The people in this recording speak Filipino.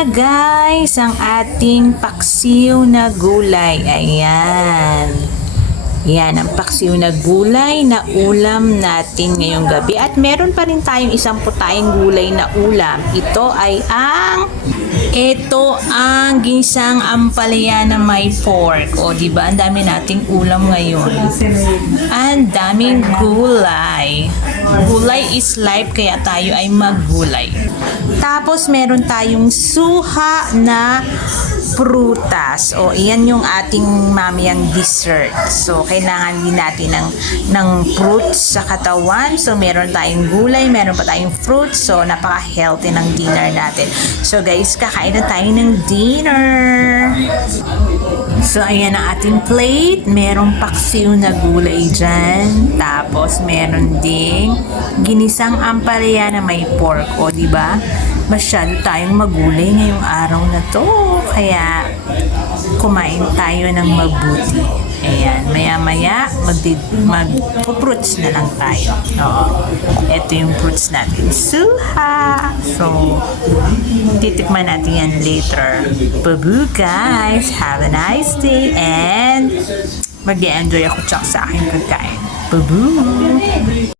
na guys ang ating paksiw na gulay. Ayan. Yan ang paksiw na gulay na ulam natin ngayong gabi. At meron pa rin tayong isang putayang gulay na ulam. Ito ang ginisang ampalaya na may pork. O, diba? Ang dami nating ulam ngayon. Ang daming gulay. Gulay is life, kaya tayo ay maggulay. Tapos, meron tayong suha na prutas. O, iyan yung ating mamayang dessert. So, kailangan din natin ng fruits sa katawan. So, meron tayong gulay, meron pa tayong fruits. So, napaka-healthy ng dinner natin. So, guys, kakain na tayo ng dinner. So, ayan ang ating plate. Merong paksiw na gulay dyan. Tapos, meron ding ginisang ampalaya na may pork. O, diba? Masyado tayong magulay ngayong araw na to. Kaya, kumain tayo ng mabuti. Ayan, maya-maya, mag-fruits na lang tayo. Oo. Ito yung fruits natin. Suha! So, titikman natin yan later. Babu guys! Have a nice day and mag-enjoy ako sa aking pagkain. Babu!